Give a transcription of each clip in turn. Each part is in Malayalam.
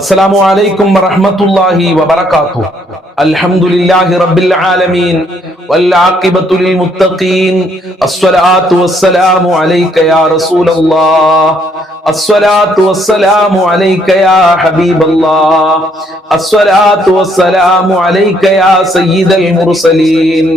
السلام عليكم ورحمة الله وبركاته. الحمد لله رب العالمين والعاقبة للمتقين. الصلاة والسلام عليك يا رسول الله. الصلاة والسلام عليك يا حبيب الله. الصلاة والسلام عليك يا سيد المرسلين.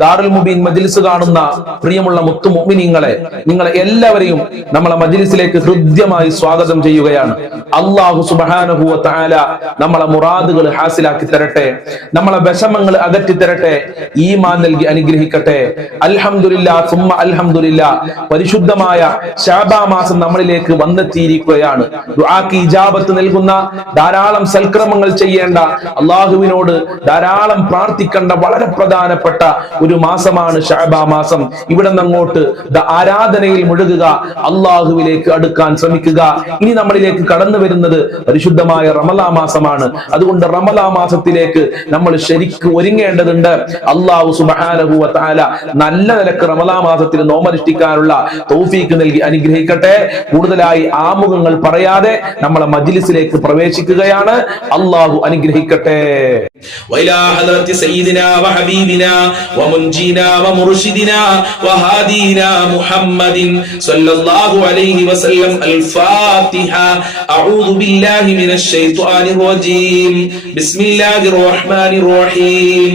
ദാറുൽ മുബീൻ മജ്ലിസ് കാണുന്ന പ്രിയമുള്ള മുത്തു മുഅ്മിനീങ്ങളെ, നിങ്ങളെ എല്ലാവരെയും നമ്മളെ മജ്ലിസിലേക്ക് ഹൃദ്യമായി സ്വാഗതം ചെയ്യുകയാണ്. അല്ലാഹു സുബ്ഹാനഹു വ തആല നമ്മളെ മുറാദുകൾ ഹാസിലാക്കി തരട്ടെ, നമ്മളെ വിഷമങ്ങൾ അകറ്റി തരട്ടെ, ഈമാൻ നൽകി അനുഗ്രഹിക്കട്ടെ. അൽഹംദുലില്ലാ സുമ്മ അൽഹംദുലില്ലാ. പരിശുദ്ധമായ ശഅബാൻ മാസം നമ്മളിലേക്ക് വന്നെത്തിയിരിക്കുകയാണ്. ദുആക്ക് ഇജാബത്ത് നൽകുന്ന, ധാരാളം സൽക്രമങ്ങൾ ചെയ്യേണ്ട, അള്ളാഹുവിനോട് ധാരാളം പ്രാർത്ഥിക്കേണ്ട വളരെ പ്രധാനപ്പെട്ട ഒരു മാസമാണ് ശഅബാൻ മാസം. ഇവിടെ നിന്നങ്ങോട്ട് ആരാധനയിൽ മുഴുകുക, അള്ളാഹുവിലേക്ക് അടുക്കാൻ ശ്രമിക്കുക. ഇനി നമ്മളിലേക്ക് കടന്നു വരുന്നത് പരിശുദ്ധമായ റമളാൻ മാസമാണ്. അതുകൊണ്ട് റമളാൻ മാസത്തിലേക്ക് നമ്മൾ ശരിക്കും ഒരുങ്ങേണ്ടതുണ്ട്. അല്ലാഹു സുബ്ഹാനഹു വ തആല നല്ല നിലക്ക് റമളാൻ മാസത്തിൽ നോമ്പനുഷ്ഠിക്കാനുള്ള തൗഫീക്ക് നൽകി അനുഗ്രഹിക്കട്ടെ. കൂടുതലായി ആമുഖങ്ങൾ പറയാതെ നമ്മളെ മജ്ലിസിലേക്ക് പ്രവേശിക്കുകയാണ്. അല്ലാഹു അനുഗ്രഹിക്കട്ടെ. وإلى حضرة سيدنا وحبيبنا ومنجينا ومرشدنا وهادينا محمد صلى الله عليه وسلم. الفاتحة. أعوذ بالله من الشيطان الرجيم. بسم الله الرحمن الرحيم.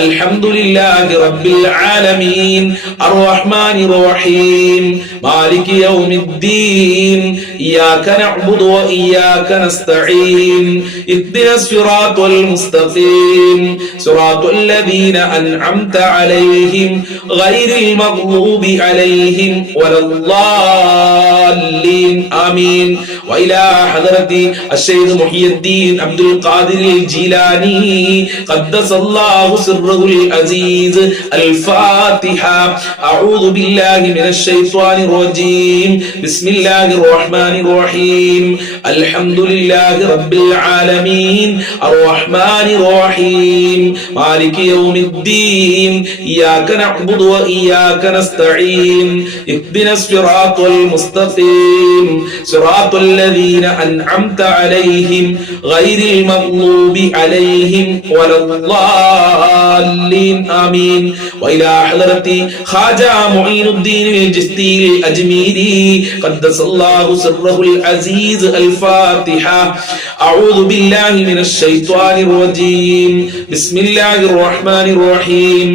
الحمد لله رب العالمين الرحمن الرحيم مالك يوم الدين. إياك نعبد وإياك نستعين. اهدنا الصراط المستقيم صراط الذين أنعمت عليهم غير المغضوب عليهم ولا الضالين. آمين. وإلى حضرة الشيخ محي الدين عبد القادر الجيلاني قدس الله سره العزيز. الفاتحة. أعوذ بالله من الشيطان الرجيم. بسم الله الرحمن الرحيم. الحمد لله رب العالمين الرحمن الرحيم مالك يوم الدين. إياك نعبد وإياك نستعين. اهدنا الصراط المستقيم صراط الذين أنعمت عليهم غير المغضوب عليهم ولا الضالين. آمين. وإلى حضرة خواجة معين الدين الجستي الأجميري قدس الله سره العزيز. الفاتحة. أعوذ بالله من الشيطان الرجيم. بسم الله الرحمن الرحيم.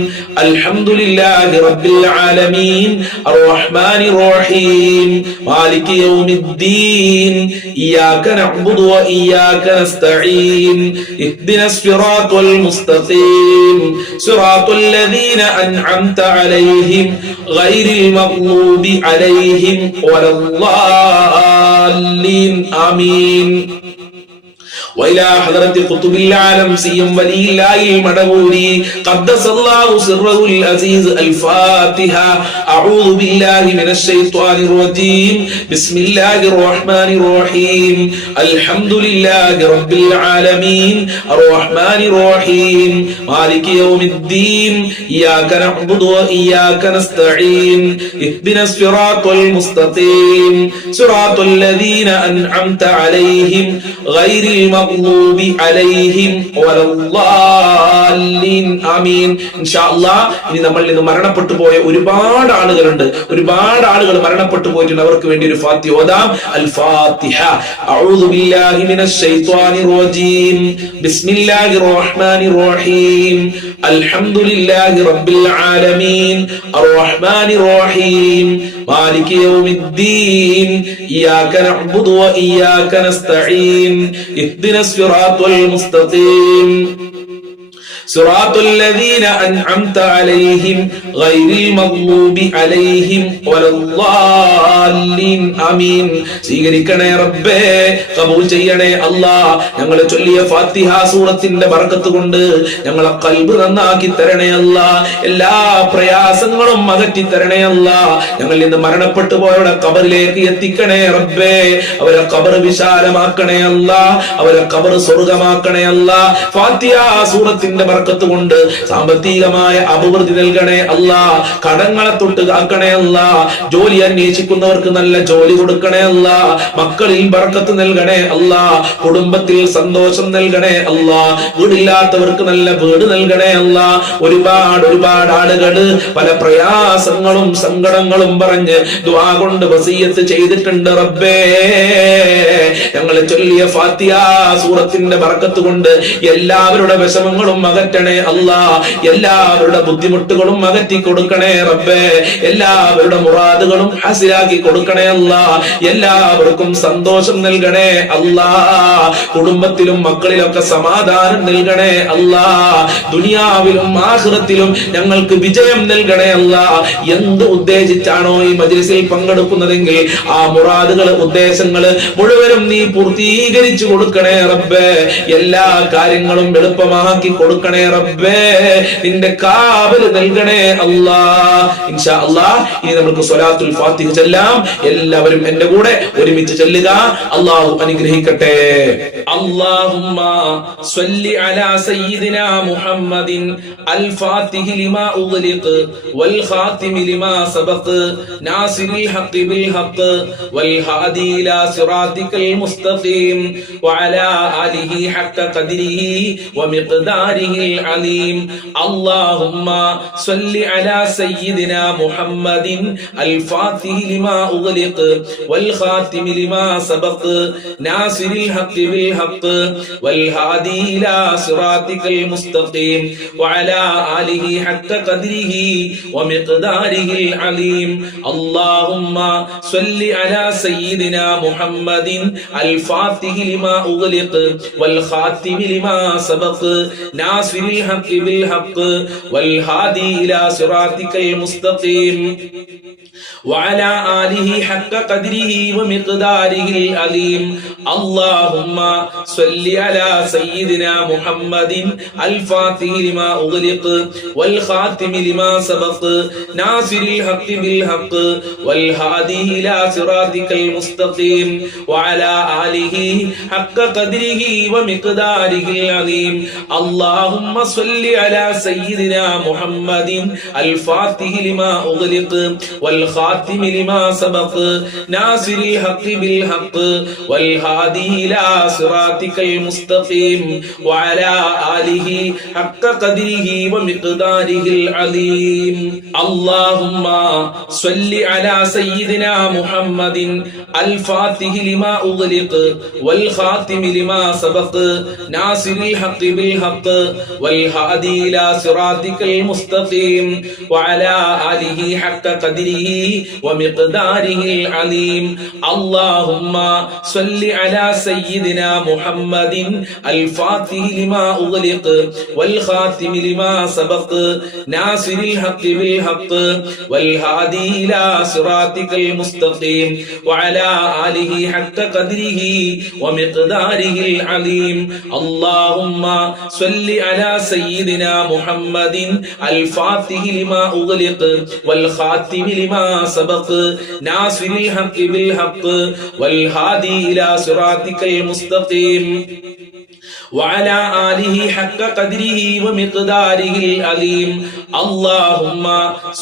الحمد لله رب العالمين الرحمن الرحيم مالك يوم الدين. إياك نعبد وإياك نستعين. اهدنا الصراط المستقيم صراط الذين أنعمت عليهم غير المغضوب عليهم ولا الضالين. آمين. وإلى حضرة قطب العالم سيم ولي الله المدبوري قدس الله سره العزيز. الفاتحة. أعوذ بالله من الشيطان الرجيم. بسم الله الرحمن الرحيم. الحمد لله رب العالمين الرحمن الرحيم مالك يوم الدين. إياك نعبد وإياك نستعين. اهدنا الصراط المستقيم صراط الذين أنعمت عليهم غير المغضوب عليهم ولا الضالين. آمين. إن شاء الله. ഇനി നമ്മളിൽ നിന്ന് മരണപ്പെട്ടു പോയ ഒരുപാട് ആളുകൾ മരണപ്പെട്ടു പോയിട്ടുണ്ട്. അവർക്ക് വേണ്ടി ഒരു ഫാത്തിഹ ഓതാം. അൽ ഫാത്തിഹ. അഊദു ബില്ലാഹി മിനശ് ശൈത്വാനിർ റജീം. ബിസ്മില്ലാഹിർ റഹ്മാനിർ റഹീം. അൽഹംദുലില്ലാഹി റബ്ബിൽ ആലമീൻ അർറഹ്മാനിർ റഹീം മാലികി യൗമിദ്ദീൻ. ഇയ്യാക നഅ്ബുദു വ ഇയ്യാക നസ്തഈൻ. ഇഹ്ദിനസ് സിറാത്തൽ മുസ്തഖീം صراط الذين أنعمت عليهم غير المغضوب عليهم ولا الضالين. آمين. സ്വീകരിക്കണേ റബ്ബേ, കബൂൽ ചെയ്യണേ അല്ലാഹ്. ഞങ്ങൾ ചൊല്ലിയ ഫാത്തിഹ സൂറത്തിന്റെ ബർക്കത്ത് കൊണ്ട് ഞങ്ങളെ ഖൽബ് നന്നാക്കി തരണേ അല്ലാഹ്. എല്ലാ പ്രയാസങ്ങളും അകറ്റി തരണേ അല്ലാഹ്. ഞങ്ങളിൽ നിന്ന് മരണപ്പെട്ടു പോയവരുടെ ഖബറിലേക്ക് എത്തിക്കണേ റബ്ബേ. അവരെ ഖബർ വിശാലമാക്കണേ അല്ലാഹ്. അവരെ ഖബർ സ്വർഗ്ഗമാക്കണേ അല്ലാഹ്. ഫാത്തിഹ സൂറത്തിന്റെ ബർക്കത്ത് കൊണ്ട് സാമ്പത്തികമായ അഭിവൃദ്ധി നൽകണേ അല്ലാ. കടങ്ങളെ തൊട്ട് കാക്കണേ അല്ലാ. ജോലി അന്വേഷിക്കുന്നവർക്ക് നല്ല ജോലി കൊടുക്കണേ അല്ലാ. മക്കളിൽ ബർക്കത്ത് നൽകണേ അല്ലാ. കുടുംബത്തിൽ സന്തോഷം നൽകണേ അല്ലാ. വീടില്ലാത്തവർക്ക് നല്ല വീട് നൽകണേ അല്ലാ. ഒരുപാട് ആളുകൾ പല പ്രയാസങ്ങളും സങ്കടങ്ങളും പറഞ്ഞ് ദുആ കൊണ്ട് വസിയത്ത് ചെയ്തിട്ടുണ്ട് റബ്ബേ. ഞങ്ങൾ ചൊല്ലിയ ഫാത്തിഹ സൂറത്തിന്റെ ബർക്കത്ത് കൊണ്ട് എല്ലാവരുടെ വിഷമങ്ങളും അകറ്റണേ അല്ലാ. എല്ലാവരുടെ ബുദ്ധിമുട്ടുകളും അകറ്റി കൊടുക്കണേ റബ്ബേ. എല്ലാവരുടെ മുറാദുകളും ഹാസിലാക്കി കൊടുക്കണേ അല്ലാ. എല്ലാവർക്കും സന്തോഷം നൽകണേ അല്ലാ. കുടുംബത്തിലും മക്കളിലൊക്കെ സമാധാനം നൽകണേ അല്ലാ. ദുനിയാവിലും ആഖിറത്തിലും ഞങ്ങൾക്ക് വിജയം നൽകണേ അല്ലാ. എന്ത് ഉദ്ദേശിച്ചാണോ ഈ മജ്ലിസിൽ പങ്കെടുക്കുന്നതെങ്കിൽ ആ മുറാദുകൾ ഉദ്ദേശങ്ങൾ മുഴുവനും നീ പൂർത്തീകരിച്ചു കൊടുക്കണേ റബ്ബേ. എല്ലാ കാര്യങ്ങളും എളുപ്പമാക്കി കൊടുക്കണേ റബ്ബേ. നിന്റെ കാവല് നൽകണേ അല്ലാ. ഇൻഷാ അല്ലാഹ് ഇനി നമുക്ക് സ്വലാത്തുൽ ഫാത്തിഹ ചൊല്ലാം. എല്ലാവരും എന്റെ കൂടെ ഒരുമിച്ച് ചൊല്ലുക. അല്ലാഹു അനുഗ്രഹിക്കട്ടെ. അല്ലാഹുമ്മ സ്വല്ലി അലാ സയ്യിദിനാ മുഹമ്മദിൻ അൽ ഫാത്തിഹി ലിമാ ഉഗ്ലിഖ് വൽ ഖാതിമി ലിമാ സബഖ് നാസിറിൽ ഹഖ് ബിൽ ഹഖ് വൽ ഹാദി ഇലാ സിറാതികൽ മുസ്തഖീം വഅലാ ആലിഹി ഹഖ ഖദ്രിഹി വമിഖ്ദാരിഹിൽ അലീം. അല്ലാഹുമ്മ സ്വല്ലി അലാ സയ്യിദിനാ മുഹമ്മദിൻ അൽ ഫാത്തിഹി ലിമാ ഉഗ്ലിഖ് വൽ ഖാതിമി ലിമാ സബഖ് നാസിറിൽ ഹഖ് ബിൽ ഹഖ് വൽ ഹാദി ഇലാ സിറാതികൽ മുസ്തഖീം വഅലാ ആലിഹി ഹഖ ഖദ്രിഹി വമിഖ്ദാരിഹിൽ അലീം. അല്ലാഹുമ്മ സ്വല്ലി അലാ സയ്യിദിനാ മുഹമ്മദിൻ അൽ ഫാത്തിഹി ലിമാ ഉഗ്ലിഖ് വൽ ഖാതിമി ലിമാ സബഖ് നാസിറിൽ ഹഖ് ബിൽ ഹഖ് വൽ ഹാദി ഇലാ സിറാതികൽ മുസ്തഖീം وعلى آله حق قدره ومقداره العظيم. اللهم صل على سيدنا محمد الفاتح لما أغلق والخاتم لما سبق ناصر الحق بالحق والهادي إلى صراطك المستقيم وعلى آله حق قدره ومقداره العظيم. اللهم صل على سيدنا محمد الفاتح لما أغلق والخاتم لما سبق ناصر الحق بالحق والهادي إلى صراطك المستقيم وعلى آله حق قدره ومقداره العظيم. اللهم صل على سيدنا محمد الفاتح لما أغلق والخاتم لما سبق ناصر الحق بالحق والهادي إلى صراطك المستقيم وعلى آله حق قدره ومقداره العظيم. اللهم صل على سيدنا محمد الفاتح لما أغلق والخاتم لما سبق ناصر الحق بالحق والهادي إلى صراطك المستقيم وعلى آله حق قدره ومقداره العظيم. اللهم صل على سيدنا محمد الفاتح لما أغلق والخاتم لما سبق ناصر الحق بالحق والهادي إلى صراطك المستقيم وعلى آله حق قدره ومقداره العظيم. اللهم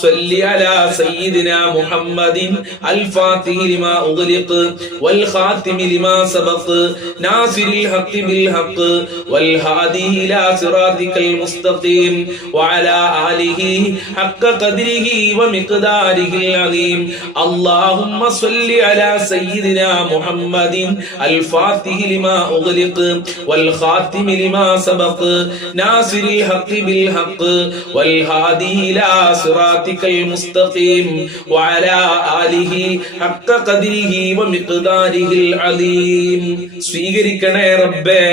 صل على سيدنا محمد الفاتح لما أغلق والخاتم لما سبق ناصر الحق بالحق والهادي إلى صراطك المستقيم وعلى آله حق قدره ومقداره العظيم. اللهم صل على سيدنا محمد الفاتح لما أغلق والخاتم لما سبق ناصر الحق بالحق والهادي إلى صراطك المستقيم وعلى آله حق قدره ومقداره العظيم. സ്വീകരിക്കണേ റബ്ബേ,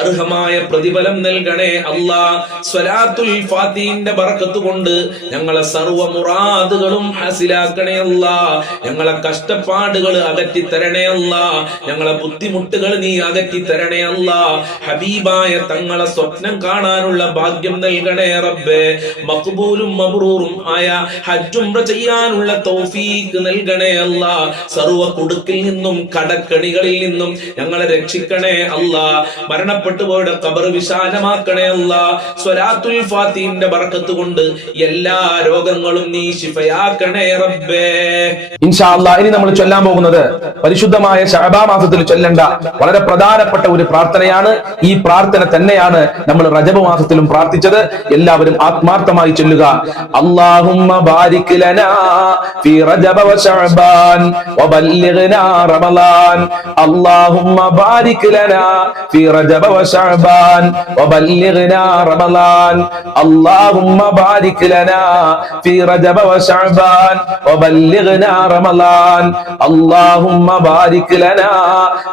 അർഹമായ പ്രതിഫലം നൽകണേ അല്ലാ. സ്വലാത്തുൽ ഫാത്തിഹിന്റെ ബറക്കത്ത് കൊണ്ട് ഞങ്ങളെ സർവ്വ മുറാദുകളും ഹാസിലാക്കണേ അല്ലാ. ഞങ്ങളെ കഷ്ടപ്പാടുകൾ അകറ്റി തരണേ അല്ലാ. ഞങ്ങളെ ബുദ്ധിമുട്ടുകൾ നീ അകറ്റി തരണേ അല്ലാ. ഹബീബായ തങ്ങളെ സ്വപ്നം കാണാനുള്ള ഭാഗ്യം നൽകണേ റബ്ബേ. മഖ്ബൂലും മബ്റൂറും ആയ ഹജ്ജ് ഉംറ ചെയ്യാനുള്ള തൗഫീഖ് നൽകണേ അല്ലാ. സർവ്വ കുടുക്കിൽ നിന്നും കടക്കണികളിൽ നിന്നും ഞങ്ങളെ രക്ഷിക്കണേ അല്ലാ. മരണപ്പെട്ടു പോയുടെ ഖബർ വിശാലമാക്കണേ അല്ലാ. സ്വലാത്തുൽ ഫാത്തിഹിന്റെ ബർക്കത്ത് കൊണ്ട് എല്ലാ രോഗങ്ങളും നീ ശിഫയാക്കണേ റബ്ബേ. ഇൻഷാ അല്ലാഹ് ഇനി നമ്മൾ ചൊല്ലാൻ പോകുന്നത് പരിശുദ്ധമായ ശഅബാൻ മാസത്തിൽ ചൊല്ലേണ്ട വളരെ പ്രധാനപ്പെട്ട ഒരു പ്രാർത്ഥനയാണ്. ഈ പ്രാർത്ഥന തന്നെയാണ് നമ്മൾ റജബ് മാസത്തിലും പ്രാർത്ഥിച്ചത്. എല്ലാവരും ആത്മാർത്ഥമായി ചൊല്ലുക. അല്ലാഹുമ്മ ബാരിക് ലനാ ഫീ റജബ വ ശഅബാൻ വബല്ലിഗ്നാ റമളാൻ. അല്ലാഹുമ്മ ബാരിക് ലനാ ഫീ റജബ വ ശഅബാൻ വബല്ലിഗ്നാ റമളാൻ. അല്ലാഹുമ്മ ബാരിക് ലനാ ഫീ റജബ വ ശഅബാൻ വബല്ലിഗ്നാ റമളാൻ. അല്ലാഹുമ്മ ബാരിക് ലനാ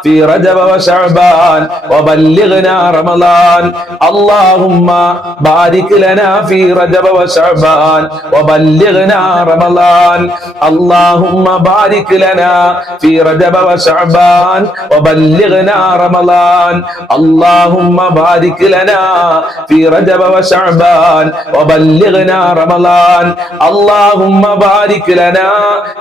ഫീ റജബ വ ശഅബാൻ വബല്ലിഗ്നാ റമളാൻ. അല്ലാഹുമ്മ ബാരിക് ലനാ ഫീ റജബ വ ശഅബാൻ വബല്ലിഗ്നാ റമളാൻ. അല്ലാഹുമ്മ ബാരിക് ലനാ ഫീ റജബ വ ശഅബാൻ വബല്ലിഗ്നാ റമളാൻ. അല്ലാഹുമ്മ ബാരിക് ലനാ ഫീ റജബ വ ശഅബാൻ വബല്ലിഗ്നാ റമളാൻ. അല്ലാഹുമ്മ ബാരിക് ലനാ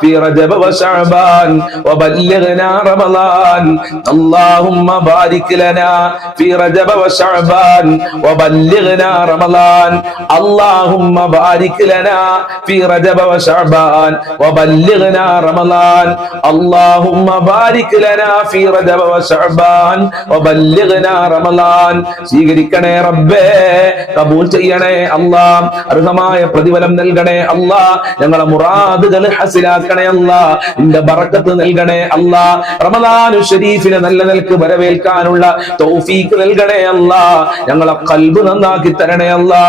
ഫീ റജബ വ ശഅബാൻ വബല്ലിഗ്നാ റമളാൻ. അല്ലാഹുമ്മ ബാരിക് ലനാ ഫീ റജബ വ ശഅബാൻ വബല്ലിഗ്നാ റമളാൻ. അല്ലാഹുമ്മ ബാരിക് ലനാ ഫീ റജബ വ ശഅബാൻ വബല്ലിഗ്നാ റമളാൻ. അല്ലാഹുമ്മ ബാരിക് ലനാ ഫീ റജബ വ ശഅബാൻ വബല്ലിഗ്നാ റമളാൻ. സ്വീകരിക്കണേ റബ്ബേ, കബൂൽ ചെയ്യണേ അല്ലാ. അർഹമായ പ്രതിഫലം നൽകണേ അല്ലാ. ഞങ്ങളെ മുറാദുകൾ ഹസിലാക്കണേ അല്ലാ. നിന്റെ ബറക്കത്ത് നൽകണേ അല്ലാ. റമളാനു ശരീഫിനെ നല്ല നിലക്ക് വരവേൽക്കാനുള്ള തൗഫീഖ് നൽകണേ അല്ലാ. ഞങ്ങളെ ഖൽബ് നന്നാക്കി തരണേ അല്ലാ.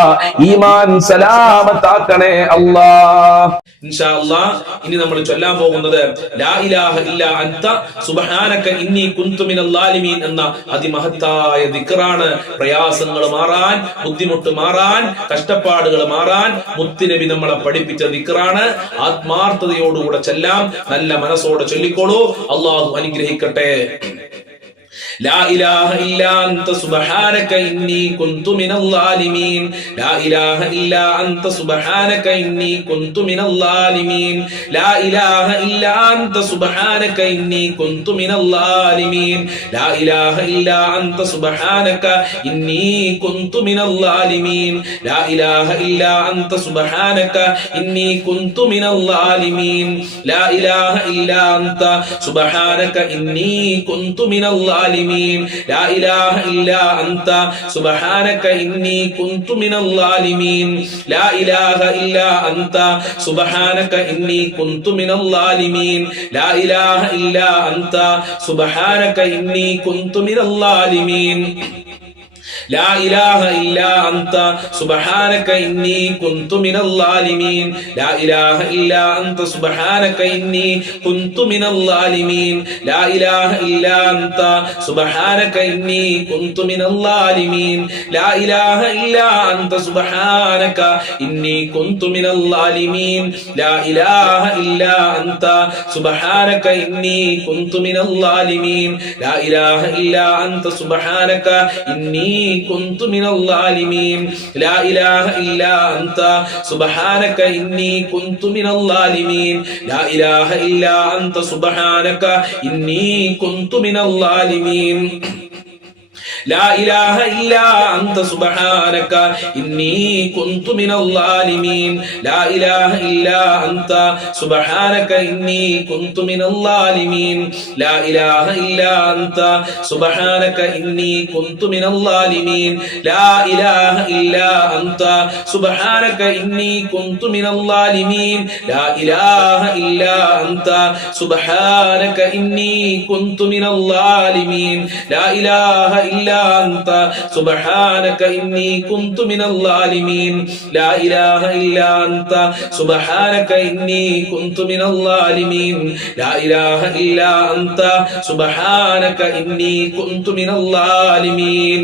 ഈമാൻ സലാമത്താക്കണേ അല്ലാ. ഇൻഷാ അല്ലാഹ് ഇനി നമ്മൾ ചൊല്ലാൻ പോകുന്നത് ലാ ഇലാഹ ഇല്ലാ അൻത സുബ്ഹാനക ഇന്നി കുന്തു മിനൽ ളാലിമീൻ എന്ന അതിമഹത്തായ ദിക്റാണ്. പ്രയാസങ്ങൾ മാറാൻ, ബുദ്ധിമുട്ട് മാറാൻ, കഷ്ടപ്പാടുകൾ മാറാൻ മുത്തുനബി നമ്മളെ പഠിപ്പിച്ച ദിക്റാണ്. ആത്മാർത്ഥതയോടുകൂടെ ചൊല്ലാം. നല്ല മനസ്സോടെ ചൊല്ലിക്കോളൂ. അല്ലാഹു അനുഗ്രഹിക്കട്ടെ. لا إله إلا أنت سبحانك إني كنت من الظالمين. لا إله إلا أنت سبحانك إني كنت من الظالمين. لا إله إلا أنت سبحانك إني كنت من الظالمين. لا إله إلا أنت سبحانك إني كنت من الظالمين. لا إله إلا أنت سبحانك إني كنت من الظالمين. لا إله إلا أنت سبحانك إني كنت من الظالمين. لا إله إلا أنت سبحانك إني كنت من الظالمين. لا إله إلا أنت سبحانك إني كنت من الظالمين. لا إله إلا أنت سبحانك إني كنت من الظالمين. لا إله إلا أنت سبحانك إني كنت من الظالمين. لا إله إلا أنت سبحانك إني كنت من الظالمين. لا إله إلا أنت سبحانك إني كنت من الظالمين. لا إله إلا أنت سبحانك إني كنت من الظالمين. لا إله إلا أنت سبحانك إني كنت من الظالمين. لا إله إلا أنت سبحانك إني كنت من الظالمين. لا إله إلا أنت سبحانك إني كنت من الظالمين. لا إله إلا أنت سبحانك إني كنت من الظالمين. لا إله إلا أنت سبحانك إني كنت من الظالمين. لا إله إلا أنت سبحانك إني كنت من الظالمين. لا إله إلا أنت سبحانك إني كنت من الظالمين. لا إله إلا أنت سبحانك إني كنت من الظالمين. لا إله إلا أنت سبحانك إني كنت من الظالمين. لا إله إلا أنت سبحانك إني كنت من الظالمين. لا إله إلا أنت سبحانك إني كنت من الظالمين. لا إله إلا أنت سبحانك إني كنت من الظالمين.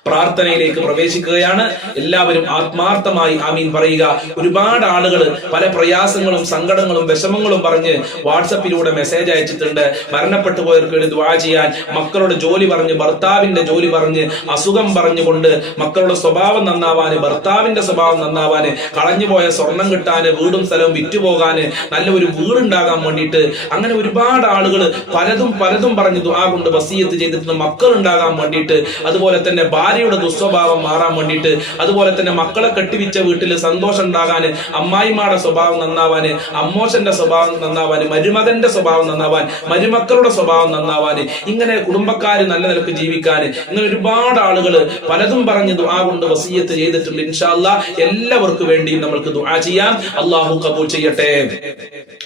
പ്രാർത്ഥനയിലേക്ക് പ്രവേശിക്കുകയാണ്. എല്ലാവരും ആത്മാർത്ഥമായി ആമീൻ പറയുക. ഒരുപാട് ആളുകൾ പല പ്രയാസങ്ങളും സങ്കടങ്ങളും വിഷമങ്ങളും പറഞ്ഞ് വാട്സപ്പിലൂടെ മെസ്സേജ് അയച്ചിട്ടുണ്ട്. മരണപ്പെട്ടു പോയവർക്ക് വേണ്ടി ദുആ ചെയ്യാൻ, മക്കളുടെ ജോലി പറഞ്ഞ്, ഭർത്താവിന്റെ ജോലി പറഞ്ഞ്, അസുഖം പറഞ്ഞുകൊണ്ട്, മക്കളുടെ സ്വഭാവം നന്നാവാന്, ഭർത്താവിന്റെ സ്വഭാവം നന്നാവാന്, കളഞ്ഞുപോയ സ്വർണം കിട്ടാന്, വീടും സ്ഥലവും വിറ്റുപോകാന്, നല്ല ഒരു വീടുണ്ടാകാൻ വേണ്ടിയിട്ട്, അങ്ങനെ ഒരുപാട് ആളുകൾ പലതും പറഞ്ഞ് ദുആ കൊണ്ട് വസിയത്ത് ചെയ്തിട്ടുണ്ട്. മക്കൾ ഉണ്ടാകാൻ വേണ്ടിയിട്ട്, അതുപോലെ തന്നെ ഭാര്യയുടെ ദുസ്വഭാവം മാറാൻ വേണ്ടിയിട്ട്, അതുപോലെ തന്നെ മക്കളെ കെട്ടിവിച്ച വീട്ടിൽ സന്തോഷം ഉണ്ടാകാന്, അമ്മായിമാരുടെ സ്വഭാവം നന്നാവാന്, അമ്മോശന്റെ സ്വഭാവം നന്നാവാന്, മരുമകന്റെ സ്വഭാവം നന്നാവാൻ, മരുമക്കളുടെ സ്വഭാവം നന്നാവാന്, ഇങ്ങനെ കുടുംബക്കാര് നല്ല നിലക്ക് ജീവിക്കാന്, ഇങ്ങനെ ഒരുപാട് ആളുകൾ പലതും പറഞ്ഞ് ദുആ കൊണ്ട് വസിയത്ത് ചെയ്തിട്ടുണ്ട്. ഇൻഷാ അല്ലാഹ് എല്ലാവർക്കും വേണ്ടിയും നമ്മൾക്ക് ദുആ ചെയ്യാം. അല്ലാഹു ഖബൂൽ ചെയ്യട്ടെ.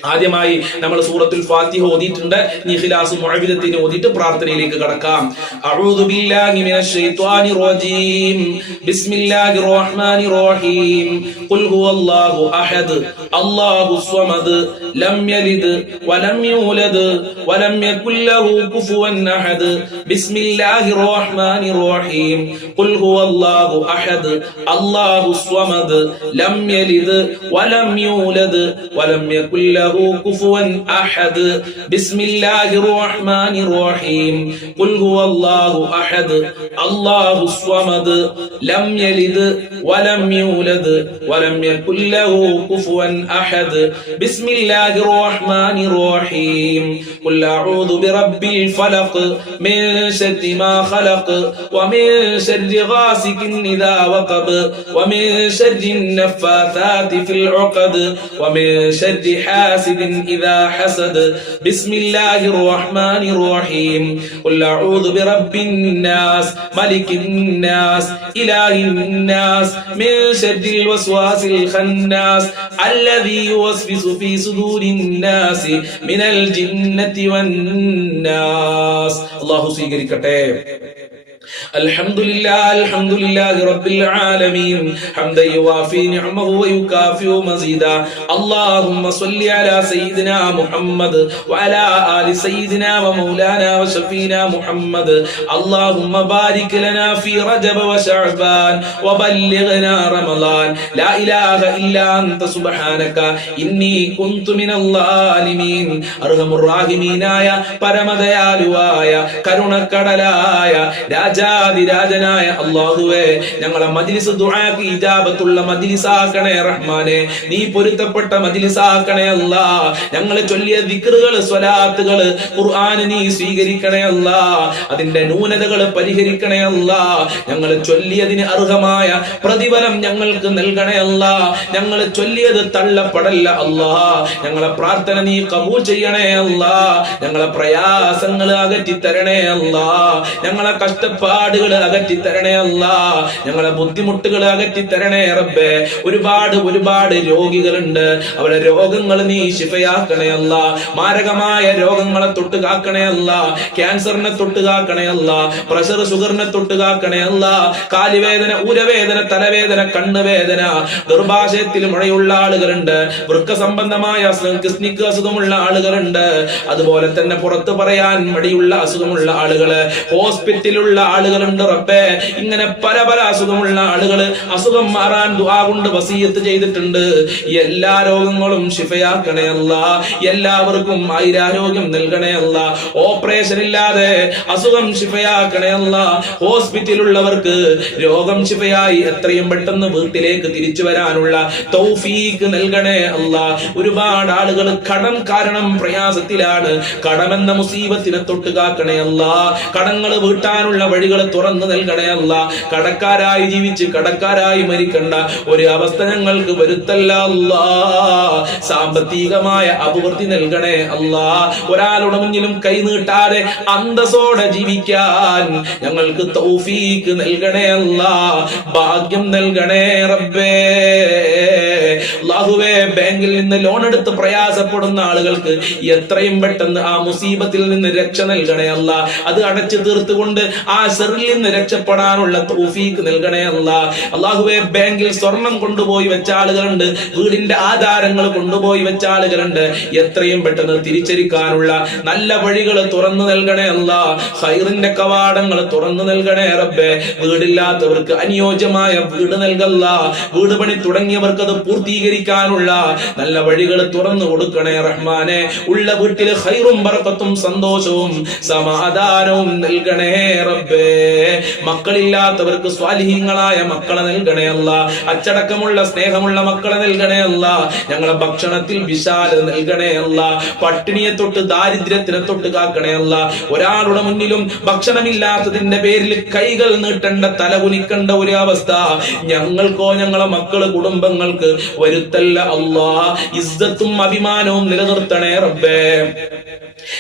ആദ്യമായി നമ്മൾ സൂറത്തുൽ ഫാത്തിഹ ഓതിയിട്ടുണ്ട്. ഇഖ്ലാസും മുഅവ്വിദത്തിനെ ഓതിയിട്ട് പ്രാർത്ഥനയിലേക്ക് കടക്കാം. അഊദു ബില്ലാഹി മിനശ് ശൈത്വാനിർ റജീം. ബിസ്മില്ലാഹിർ റഹ്മാനിർ റഹീം. ഖുൽ ഹുവല്ലാഹു അഹദ് അല്ലാഹുസ് സ്വമദ് ലം യലിദ് വലം യൂലദ് വലം യകുൽ ലഹു കുഫുവൻ അഹദ്. ബിസ്മില്ലാഹിർ റഹ്മാനിർ റഹീം. ഖുൽ ഹുവല്ലാഹു അഹദ് അല്ലാഹുസ് സ്വമദ് ലം യലിദ് വലം യൂലദ് വലം യകുൽ ലഹു കുഫുവൻ അഹദ്. ബിസ്മില്ലാഹിർ റഹ്മാനിർ റഹീം. ഖുൽ ഹുവല്ലാഹു അഹദ് അല്ലാഹുസ് സ്വമദ് ലം യലിദ് വലം യൂലദ് വലം യകുൽ ലഹു കുഫുവൻ അഹദ്. ബിസ്മില്ലാഹിർ റഹ്മാനിർ റഹീം. ഖുൽ അഊദു ബിറബ്ബിൽ ഫലഖ് മിൻ ശർരി മാ ഖലഖ് വമിൻ ശർരി ഗാസികിൻ ഇദാ വഖബ് വമിൻ ശർരി النفاثات في العقد ومن شر حاسد إذا حسد. بسم الله الرحمن الرحيم. قل أعوذ برب الناس ملك الناس إله الناس من شر الوسواس الخناس الذي يوسوس في صدور الناس من الجنة والناس. الله സ്വീകരിക്കട്ടെ. الحمد لله رب العالمين حمدا يوافي نعمه ويكافئ مزيدا. اللهم صل على سيدنا محمد وعلى آل سيدنا ومولانا وشفينا محمد. اللهم بارك لنا في رجب وشعبان وبلغنا رمضان. لا إله إلا أنت سبحانك إني كنت من الظالمين. أرحم الراحمين آية പരമദയാലുവായ കരുണക്കടലായ രാജാതിരാജനായ അല്ലാഹുവേ, ഞങ്ങളെ മജ്ലിസ് ദുആക്ക് ഇജാബത്തുള്ള മജ്ലിസാക്കണേ റഹ്മാനെ. നീ പൊരുത്തപ്പെട്ട മജ്ലിസാക്കണേ അല്ലാ. ഞങ്ങൾ ചൊല്ലിയ ദിക്റുകൾ, സ്വലാത്തുകൾ, ഖുർആൻ നീ സ്വീകരിക്കണേ അല്ലാ. അതിന്റെ ന്യൂനതകൾ പരിഹരിക്കണേ അല്ലാ. ഞങ്ങൾ ചൊല്ലിയതിന് അർഹമായ പ്രതിഫലം ഞങ്ങൾക്ക് നൽകണേ അല്ലാ. ഞങ്ങൾ ചൊല്ലിയത് തള്ളപ്പെടല്ല അല്ലാ. ഞങ്ങളെ പ്രാർത്ഥന നീ കബൂൽ ചെയ്യണേ അല്ലാ. ഞങ്ങളെ പ്രയാസങ്ങൾ അകറ്റി തരണേ അല്ലാ. ഞങ്ങളെ കഷ്ടപ്പാടുകൾ അകറ്റി തരണേ അല്ലാ. ഞങ്ങളെ ബുദ്ധിമുട്ടുകൾ അകറ്റി തരണേ റബ്ബേ. ഒരുപാട് രോഗികളുണ്ട്. അവരുടെ രോഗങ്ങൾ നീ ശിഫയാക്കണേ അല്ലാ. മാരകമായ രോഗങ്ങളെ തൊട്ട് കാക്കണേ അല്ലാ. ക്യാൻസറിനെ തൊട്ട് കാക്കണേ അല്ലാ. പ്രഷർ, ഷുഗറിനെ തൊട്ട് കാക്കണേ അല്ലാ. കാലുവേദന, ഉരവേദന, തലവേദന, കണ്ണുവേദന, ഗർഭാശയത്തിൽ മുഴയുള്ള ആളുകളുണ്ട്. വൃക്ക സംബന്ധമായ കിസ്നിക്ക് അസുഖമുള്ള ആളുകളുണ്ട്. അതുപോലെ തന്നെ പുറത്തു പറയാൻ മടിയുള്ള അസുഖമുള്ള ആളുകള്, ഹോസ്പിറ്റലിലുള്ള ആളുകളുണ്ട് റബ്ബേ. ഇങ്ങനെ പല അസുഖമുള്ള ആളുകള് അസുഖം മാറാൻ ദുആ കൊണ്ട് വസിയത്ത് ചെയ്തിട്ടുണ്ട്. എല്ലാ രോഗങ്ങളും ശിഫയാക്കണേ അല്ലാ. എല്ലാവർക്കും ആയുരാരോഗ്യം നൽകണേ അല്ലാ. ഓപ്പറേഷൻ ഇല്ലാതെ അസുഖം ശിഫയാക്കണേ അല്ലാ. ഹോസ്പിറ്റലിലുള്ളവർക്ക് രോഗം ശിഫയായി എത്രയും പെട്ടെന്ന് വീട്ടിലേക്ക് തിരിച്ചു വരാനുള്ള തൗഫീഖ് നൽകണേ അല്ലാ. ഒരുപാട് ആളുകൾ കടം കാരണം പ്രയാസത്തിലാണ്. കടമെന്ന മുസീബത്തിനെ തൊട്ട് കാക്കണേ അല്ലാ. കടങ്ങൾ വീട്ടാനുള്ള വഴികൾ തുറന്നു നൽകണേ അല്ലാ. കടക്കാരായി ജീവിച്ച് കടക്കാരായി മരിക്കണ്ട ഒരു അവസ്ഥ ഞങ്ങൾക്ക് വരുത്തല്ല അല്ലാ. സാമ്പത്തികമായ അഭിവൃദ്ധി നൽകണേ അല്ലാ. ഒരാളുടെ മുന്നിലും കൈ നീട്ടാതെ അന്തസ്സോടെ ജീവിക്കാൻ ഞങ്ങൾക്ക് തൗഫീഖ് നൽകണേ അല്ലാ. ഭാഗ്യം നൽകണേ റബ്ബേ. അല്ലാഹുവേ, ബാങ്കിൽ നിന്ന് ലോൺ എടുത്ത് പ്രയാസപ്പെടുന്ന ആളുകൾക്ക് എത്രയും പെട്ടെന്ന് ആ മുസീബത്തിൽ നിന്ന് രക്ഷ നൽകണേ അല്ല. അത് അടച്ചു തീർത്തുകൊണ്ട് ആ ഷർറിൽ നിന്ന് രക്ഷപ്പെടാനുള്ള തൗഫീഖ് നൽകണേ അല്ല. അല്ലാഹുവേ, ബാങ്കിൽ സ്വർണം കൊണ്ടുപോയി വെച്ച ആളുകളുണ്ട്, വീടിന്റെ ആധാരങ്ങൾ കൊണ്ടുപോയി വെച്ച ആളുകളുണ്ട്. എത്രയും പെട്ടെന്ന് തിരിച്ചരിക്കാനുള്ള നല്ല വഴികൾ തുറന്നു നൽകണേ അല്ല. ഖൈറിന്റെ കവാടങ്ങൾ തുറന്നു നൽകണേ റബ്ബേ. വീടില്ലാത്തവർക്ക് അനുയോജ്യമായ വീട് നൽകല്ല. വീട് പണി തുടങ്ങിയവർക്ക് അത് പൂർത്തീകരിക്കാനുള്ള നല്ല വഴികൾ തുറന്നു കൊടുക്കണേ റഹ്മാനെ. ഉള്ള വീട്ടിൽ ഖൈറും ബറക്കത്തും സന്തോഷവും സമാധാനവും നൽകണേ റബ്ബേ. മക്കളില്ലാത്തവർക്ക് സ്വാലിഹീങ്ങളായ മക്കളെ നൽകണേ അല്ല. അച്ചടക്കമുള്ള സ്നേഹമുള്ള മക്കളെ നൽകണേ അല്ല. ഞങ്ങളെ ഭക്ഷണത്തിൽ വിശാലത നൽകണേ അല്ല. പട്ടിണിയെ തൊട്ട് ദാരിദ്ര്യത്തിനെ തൊട്ട് കാക്കണേ അല്ല. ഒരാളുടെ മുന്നിലും ഭക്ഷണമില്ലാത്തതിന്റെ പേരിൽ കൈകൾ നീട്ടേണ്ട, തല കുനിക്കേണ്ട ഒരു അവസ്ഥ ഞങ്ങൾക്കോ ഞങ്ങളെ മക്കള് കുടുംബങ്ങൾക്ക് വരുത്തല്ല അല്ലാ. ഇസ്സത്തും അഭിമാനവും നിലനിർത്തണേ റബ്ബേ.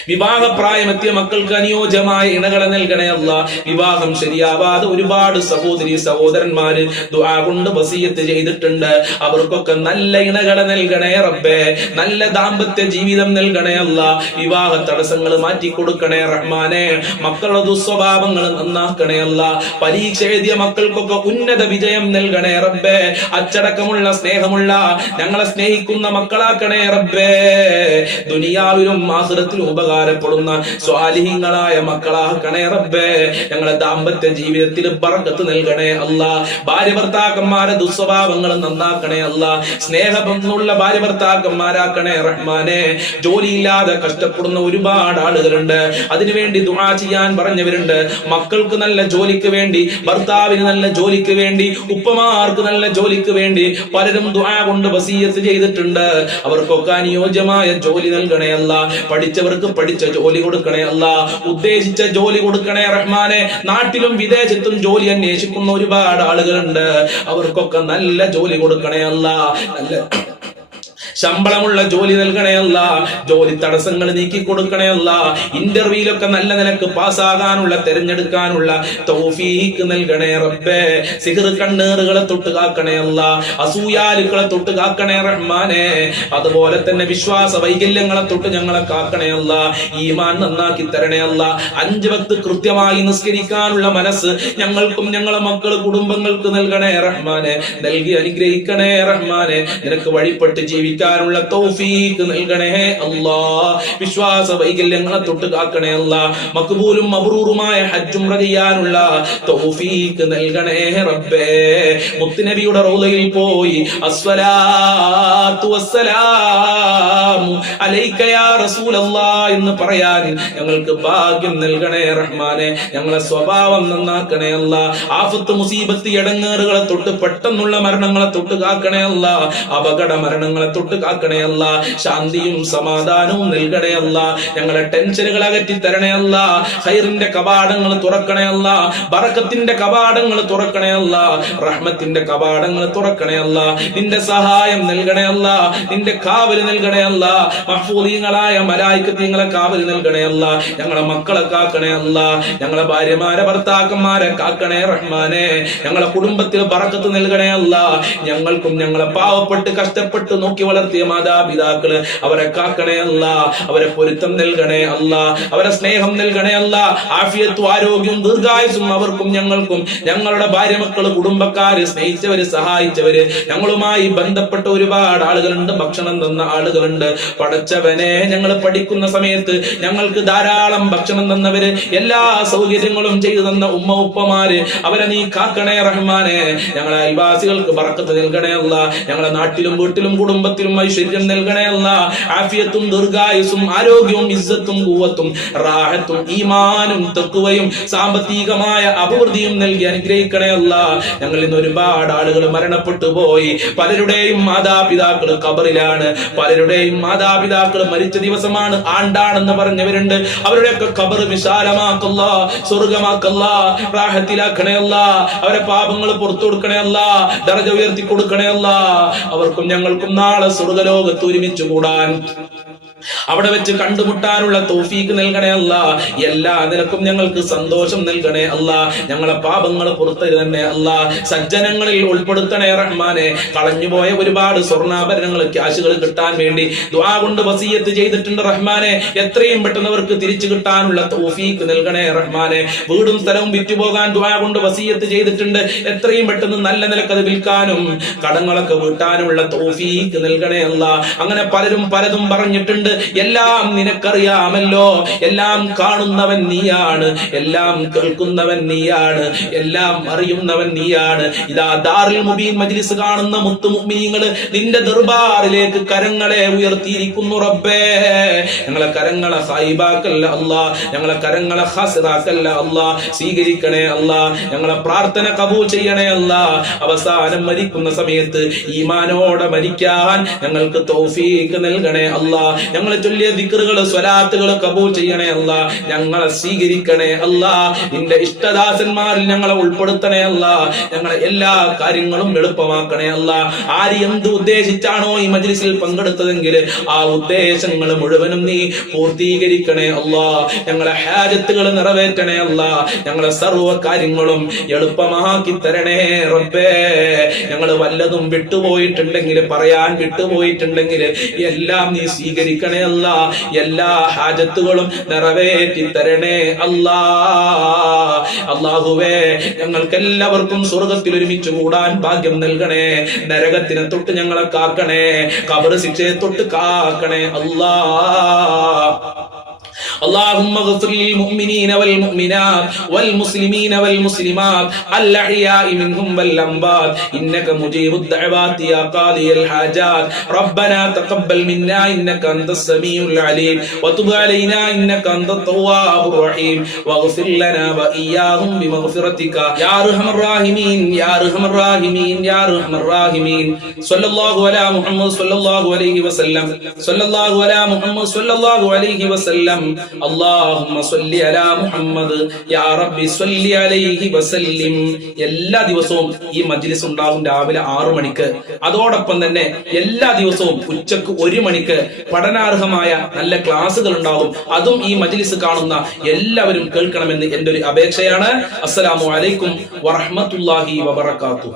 വിവാഹപ്രായമെത്തിയ മക്കൾക്ക് അനുയോജ്യമായ ഇണകളെ നൽകണേ അല്ല. വിവാഹം ശരിയാവാതെ ഒരുപാട് സഹോദരി സഹോദരന്മാര് ദുആ കൊണ്ട് വസിയത്ത് ചെയ്തിട്ടുണ്ട്. അവർക്കൊക്കെ നല്ല ഇണകളെ നൽകണേ റബ്ബേ. നല്ല ദാമ്പത്യ ജീവിതം നൽകണേ അല്ല. വിവാഹ തടസ്സങ്ങൾ മാറ്റി കൊടുക്കണേ റഹ്മാനെ. മക്കളുടെ ദുസ്വഭാവങ്ങൾ നന്നാക്കണേ അല്ല. പരീക്ഷ എഴുതിയ മക്കൾക്കൊക്കെ ഉന്നത വിജയം നൽകണേ റബ്ബേ. അച്ചടക്കമുള്ള സ്നേഹമുള്ള ഞങ്ങളെ സ്നേഹിക്കുന്ന മക്കളാക്കണേ റബ്ബേ. ദുനിയാവിലും ആഖിറത്തിലും ഉപകാരപ്പെടുന്ന സ്വാലിഹീങ്ങളായ മക്കളാക്കണേ റബ്ബേ. ഞങ്ങളെ ദാമ്പത്യ ജീവിതത്തിൽ ബറക്കത്ത് നൽകണേ അല്ലാ. ഭാര്യ ഭർത്താക്കന്മാരെ ദുസ്വഭാവങ്ങൾ നന്നാക്കണേ അല്ലാ. സ്നേഹബന്ധമുള്ള ഭാര്യ ഭർത്താക്കന്മാരാക്കണേ റഹ്മാനെ. ജോലിയില്ലാതെ കഷ്ടപ്പെടുന്ന ഒരുപാട് ആളുകളുണ്ട്, അതിനുവേണ്ടി ദുആ ചെയ്യാൻ പറഞ്ഞവരുണ്ട്. മക്കൾക്ക് നല്ല ജോലിക്ക് വേണ്ടി, ഭർത്താവിന് നല്ല ജോലിക്ക് വേണ്ടി, ഉപ്പമാർക്ക് നല്ല ജോലിക്ക് വേണ്ടി പലരും ദുആ കൊണ്ട് വസിയത്ത് ചെയ്തിട്ടുണ്ട്. അവർക്കൊക്കെ അനുയോജ്യമായ ജോലി നൽകണേ അല്ലാ. പഠിച്ചവർക്ക് പഠിച്ച ജോലി കൊടുക്കണേ അല്ലാ. ഉദ്ദേശിച്ച ജോലി കൊടുക്കണേ റഹ്മാനെ. നാട്ടിലും വിദേശത്തും ജോലി അന്വേഷിക്കുന്ന ഒരുപാട് ആളുകളുണ്ട്, അവർക്കൊക്കെ നല്ല ജോലി കൊടുക്കണേ അല്ലാ. നല്ല ശമ്പളമുള്ള ജോലി നൽകണേ അല്ല. ജോലി തടസ്സങ്ങൾ നീക്കി കൊടുക്കണേ അല്ല. ഇന്റർവ്യൂലൊക്കെ നല്ല നിലക്ക് പാസ്സാകാനുള്ള, തെരഞ്ഞെടുക്കാനുള്ള തൗഫീഖ് നൽകണേ റബ്ബേ. സിഹ്ർ കണ്ണേറുകളെ തൊട്ട് കാക്കണേ അല്ല. അസൂയാലുക്കളെ തൊട്ട് കാക്കണേ റഹ്മാനെ. അതുപോലെ തന്നെ വിശ്വാസ വൈകല്യങ്ങളെ തൊട്ട് ഞങ്ങളെ കാക്കണേ അല്ല. ഈമാൻ നന്നാക്കി തരണേ അല്ല. 5 വക്ത് കൃത്യമായി നിസ്കരിക്കാനുള്ള മനസ്സ് ഞങ്ങൾക്കും ഞങ്ങളെ മക്കള് കുടുംബങ്ങൾക്ക് നൽകണേ റഹ്മാനെ. നൽകി അനുഗ്രഹിക്കണേ റഹ്മാനെ. നിനക്ക് വഴിപ്പെട്ട് ജീവിക്കാൻ തൗഫീഖ് നൽകണേ അല്ലാ. വിശ്വാസ വൈകല്യങ്ങളെ തൊട്ട് കാക്കണേ അല്ലാ. മഖ്ബൂലും മബ്റൂറുമായ ഹജ്ജ് ഉംറ ചെയ്യാനുള്ള തൗഫീഖ് നൽകണേ റബ്ബേ. മുത്തുനബിയുടെ റൗളയിൽ പോയി അസ്സലാത്തു വസ്സലാമു അലൈക യാ റസൂലല്ലാഹ് എന്ന് പറയാൻ ഞങ്ങൾക്ക് ഭാഗ്യം നൽകണേ റഹ്മാനെ. ഞങ്ങളെ സ്വഭാവം നന്നാക്കണേ അല്ലാ. ആഫത്ത് മുസീബത്ത് ഇടങ്ങേറുകളെ തൊട്ട്, പെട്ടെന്നുള്ള മരണങ്ങളെ തൊട്ട് കാക്കണേ അല്ലാ. അപകട മരണങ്ങളെ തൊട്ട് കാക്കണേ അല്ല. ശാന്തിയും സമാധാനവും നൽകണേ അല്ല. ഞങ്ങളെ ടെൻഷനുകൾ അകറ്റി തരണേ അല്ല. ഖൈറിന്റെ കവാടങ്ങൾ തുറക്കണേ അല്ല. ബറക്കത്തിന്റെ കവാടങ്ങൾ തുറക്കണേ അല്ല. റഹ്മത്തിന്റെ കവാടങ്ങൾ തുറക്കണേ അല്ല. നിന്റെ സഹായം നൽകണേ അല്ല. നിന്റെ കാവല് നൽകണേ അല്ല. മഹ്ഫൂദീങ്ങളായ മലായികത്തീങ്ങളെ കാവല് നൽകണേ അല്ല. ഞങ്ങളെ മക്കളെ കാക്കണേ അല്ല. ഞങ്ങളെ ഭാര്യമാരെ ഭർത്താക്കന്മാരെ കാക്കണേ റഹ്മാനെ. ഞങ്ങളെ കുടുംബത്തിൽ ബറക്കത്ത് നൽകണേ അല്ല. ഞങ്ങൾക്കും ഞങ്ങളെ പാവപ്പെട്ട് കഷ്ടപ്പെട്ട് നോക്കി വളർത്തിയ മാതാപിതാക്കള് അവരെ കാക്കണേ അല്ല. അവരെ പൊരുത്തം നൽകണേ അല്ല. അവരെ സ്നേഹം നൽകണേ അല്ല. ആഫിയത്തും ആരോഗ്യവും ദീർഘായുസും അവർക്കും ഞങ്ങൾക്കും, ഞങ്ങളുടെ ഭാര്യ മക്കള് കുടുംബക്കാര്, സ്നേഹിച്ചവര്, സഹായിച്ചവര്, ഞങ്ങളുമായി ബന്ധപ്പെട്ട ഒരുപാട് ആളുകളുണ്ട്, ഭക്ഷണം തന്ന ആളുകളുണ്ട്. പടച്ചവനെ, ഞങ്ങൾ പഠിക്കുന്ന സമയത്ത് ഞങ്ങൾക്ക് ധാരാളം ഭക്ഷണം തന്നവര്, എല്ലാ സൗകര്യങ്ങളും ചെയ്തു തന്ന ഉമ്മ ഉപ്പമാര്, അവരെ നീ കാക്കണേ റഹ്മാനെ. ഞങ്ങളെ അയൽവാസികൾക്ക് ബറക്കത്ത് നൽകണേ അല്ല. ഞങ്ങളെ നാട്ടിലും വീട്ടിലും കുടുംബത്തിലും ഐശ്വര്യം നൽകണേ അല്ല. ആഫിയത്തും ദീർഘായുസും ആരോഗ്യവും ഇസ്സത്തും ഖുവത്തും റാഹത്തും ഈമാനും തഖ്വയും സാമ്പത്തികമായ അഭിവൃദ്ധിയും നൽകി അനുഗ്രഹിക്കണേ അല്ല. ഞങ്ങളിൽ നിന്ന് ഒരുപാട് ആളുകൾ മരണപ്പെട്ടു പോയി. പലരുടെയും മാതാപിതാക്കൾ ഖബറിലാണ്. പലരുടെയും മാതാപിതാക്കൾ മരിച്ച ദിവസമാണ്, ആണ്ടാണെന്ന് പറഞ്ഞവരുണ്ട്. അവരുടെയൊക്കെ ഖബർ വിശാലമാക്കല്ല, സ്വർഗമാക്കല്ല, റാഹത്തിലാക്കണേ അല്ല. അവരെ പാപങ്ങൾ പുറത്തു കൊടുക്കണേ അല്ല. ദറജ ഉയർത്തി കൊടുക്കണേ അല്ല. അവർക്കും ഞങ്ങൾക്കും നാളെ സ്വർഗലോകത്ത് ഒരുമിച്ച് കൂടാൻ അവിടെ വെച്ച് കണ്ടുമുട്ടാനുള്ള തൗഫീഖ് നൽകണേ അല്ലാ. എല്ലാ നിലക്കും ഞങ്ങൾക്ക് സന്തോഷം നൽകണേ അല്ലാ. ഞങ്ങളെ പാപങ്ങൾ പുറത്തരുതണേ അല്ലാ. സജ്ജനങ്ങളിൽ ഉൾപ്പെടുത്തണേ റഹ്മാനെ. കളഞ്ഞുപോയ ഒരുപാട് സ്വർണ്ണാഭരണങ്ങൾ, ക്യാഷുകൾ കിട്ടാൻ വേണ്ടി ദുആ കൊണ്ട് വസിയത്ത് ചെയ്തിട്ടുണ്ട് റഹ്മാനെ. എത്രയും പെട്ടെന്ന് അവർക്ക് തിരിച്ചു കിട്ടാനുള്ള തൗഫീഖ് നൽകണേ റഹ്മാനെ. വീടും സ്ഥലവും വിറ്റുപോകാൻ ദുആ കൊണ്ട് വസിയത്ത് ചെയ്തിട്ടുണ്ട്. എത്രയും പെട്ടെന്ന് നല്ല നിലക്ക് അത് വിൽക്കാനും കടങ്ങളൊക്കെ വീട്ടാനുമുള്ള തൗഫീഖ് നൽകണേ അല്ലാ. അങ്ങനെ പലരും പലതും പറഞ്ഞിട്ടുണ്ട്. എല്ലാം നിനക്കറിയാമല്ലോ. എല്ലാം കാണുന്നവൻ നീയാണ്, എല്ലാം കേൾക്കുന്നവൻ നീയാണ്, എല്ലാം അറിയുന്നവൻ നീയാണ്. ഇതാ ദാറുൽ മുബീൻ മജ്ലിസ് കാണുന്ന മുത്തു മുഅ്മിനീങ്ങള് നിന്റെ ദർബാറിലേക്ക് കരങ്ങളെ ഉയർത്തിയിരിക്കുന്നു റബ്ബേ. ഞങ്ങളെ കരങ്ങളെ ഖൈബാക്കല്ല അല്ലാ, ഞങ്ങളെ കരങ്ങളെ ഖാസിറാക്കല്ല അല്ലാ. സ്വീകരിക്കണേ അല്ലാ. ഞങ്ങളെ പ്രാർത്ഥന കബൂൽ ചെയ്യണേ അല്ലാ. അവസാനം മരിക്കുന്ന സമയത്ത് ഈമാനോടെ മരിക്കാൻ ഞങ്ങൾക്ക് തൗഫീഖ് നൽകണേ അല്ലാ. ഞങ്ങളെ ചൊല്ലിയ ദിക്റുകൾ, സ്വലാത്തുകൾ കബൂൽ ചെയ്യണേ അല്ലാ. ഞങ്ങളെ സ്വീകരിക്കണേ അല്ലാ. നിന്റെ ഇഷ്ടദാസന്മാരിൽ ഞങ്ങളെ ഉൾപ്പെടുത്തണേ അല്ലാ. ഞങ്ങളെ എല്ലാ കാര്യങ്ങളും എളുപ്പമാക്കണേ അല്ലാ. ആര് എന്ത് ഉദ്ദേശിച്ചാണോ ഈ മജ്ലിസിൽ പങ്കെടുത്തതെങ്കിൽ ആ ഉദ്ദേശങ്ങൾ മുഴുവനും നീ പൂർത്തീകരിക്കണേ അല്ലാ. ഞങ്ങളെ ഹാജത്തുകൾ നിറവേറ്റണേ അല്ലാ. ഞങ്ങളെ സർവ്വ കാര്യങ്ങളും എളുപ്പമാക്കി തരണേ റബ്ബേ. ഞങ്ങൾ വല്ലതും വിട്ടുപോയിട്ടുണ്ടെങ്കിൽ, പറയാൻ വിട്ടുപോയിട്ടുണ്ടെങ്കിൽ എല്ലാം നീ സ്വീകരിക്കണേ അല്ലാ. എല്ലാ ഹാജത്തുകളും നിറവേറ്റി തരണേ അല്ലാ. അല്ലാഹുവേ, ഞങ്ങൾക്ക് എല്ലാവർക്കും സ്വർഗത്തിൽ ഒരുമിച്ച് കൂടാൻ ഭാഗ്യം നൽകണേ. നരകത്തിനെ തൊട്ട് ഞങ്ങളെ കാക്കണേ. ഖബർ ശിക്ഷയെ തൊട്ട് കാക്കണേ അല്ലാ. اللهم اغفر للمؤمنين والمؤمنات والمسلمين والمسلمات الأحياء منهم والأموات إنك مجيب الدعوات يا قاضي الحاجات. ربنا تقبل منا إنك أنت السميع العليم وتب علينا إنك أنت التواب الرحيم واغفر لنا وإياهم بمغفرتك يا أرحم الراحمين يا أرحم الراحمين يا أرحم الراحمين. صلى الله على محمد صلى الله عليه وسلم. صلى الله على محمد صلى الله عليه وسلم. اللهم صل على محمد يا رب صل عليه وسلم. എല്ലാ ദിവസവും ഈ മജ്ലിസ് ഉണ്ടാകും രാവിലെ 6 മണിക്ക്. അതോടൊപ്പം തന്നെ എല്ലാ ദിവസവും ഉച്ചക്ക് 1 മണിക്ക് പഠനാർഹമായ നല്ല ക്ലാസുകൾ ഉണ്ടാകും. അതും ഈ മജ്ലിസ് കാണുന്ന എല്ലാവരും കേൾക്കണമെന്ന് എന്റെ ഒരു അപേക്ഷയാണ്. അസ്സലാമു അലൈക്കും വറഹ്മത്തുള്ളാഹി വബറകാതുഹു.